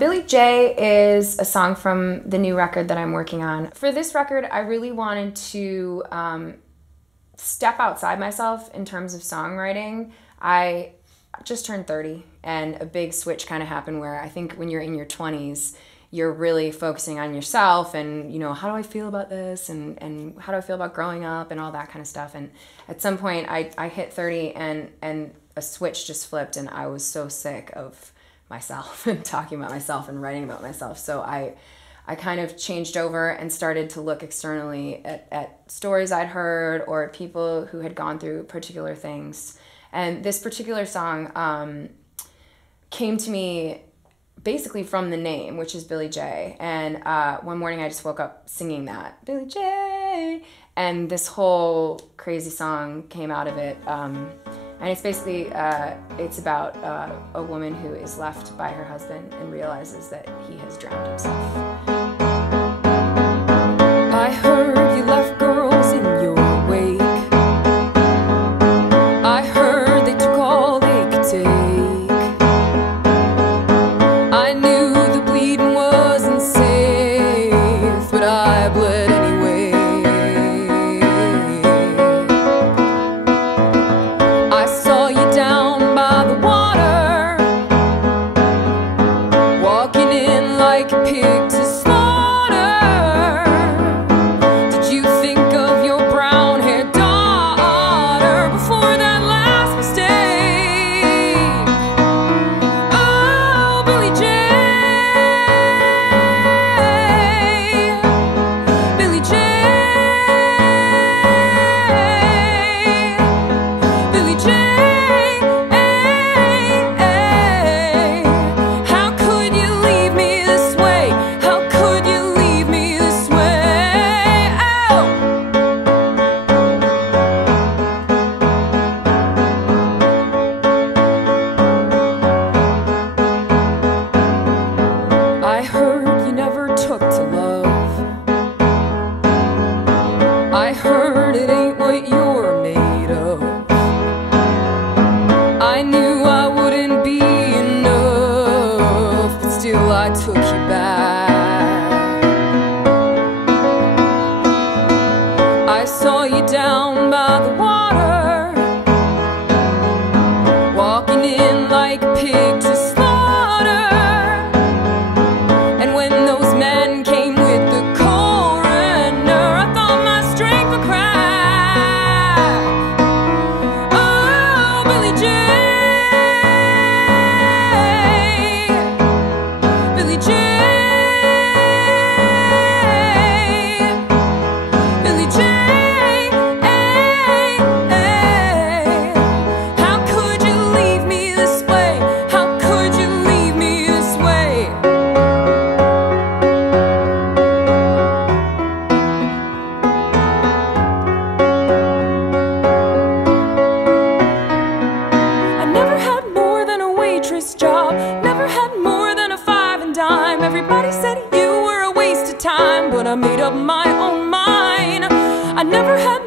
Billy J is a song from the new record that I'm working on. For this record, I really wanted to step outside myself in terms of songwriting. I just turned 30 and a big switch kind of happened where I think when you're in your 20s, you're really focusing on yourself and, you know, how do I feel about this and how do I feel about growing up and all that kind of stuff. And at some point I hit 30 and a switch just flipped and I was so sick of myself and talking about myself and writing about myself. So I kind of changed over and started to look externally at stories I'd heard or at people who had gone through particular things. And this particular song came to me basically from the name, which is Billy J. And one morning I just woke up singing that, Billy J. And this whole crazy song came out of it. And it's basically, it's about a woman who is left by her husband and realizes that he has drowned himself. I heard you left girls in your wake. I heard they took all they could take. I knew the bleeding wasn't safe, but I bled anyway. I saw you down by the water, walking in like a pig to slaughter. Did you think of your brown-haired daughter before that last mistake? Oh, Billy J. Billy J. Billy J. How could you leave me this way? How could you leave me this way? Oh! I heard you never took to love. I heard it ain't what you're made of. I knew I wouldn't be enough, but still I took you back. I saw you down by the water, walking in like a pig to slaughter. And when those men came with the coroner, I thought my strength would crack. Oh, Billy J. Billy J. Billy J. How could you leave me this way? How could you leave me this way? I never had more than a waitress job, never had more than a 5 and dime. Everybody said you were a waste of time, but I made up my own mind. I never had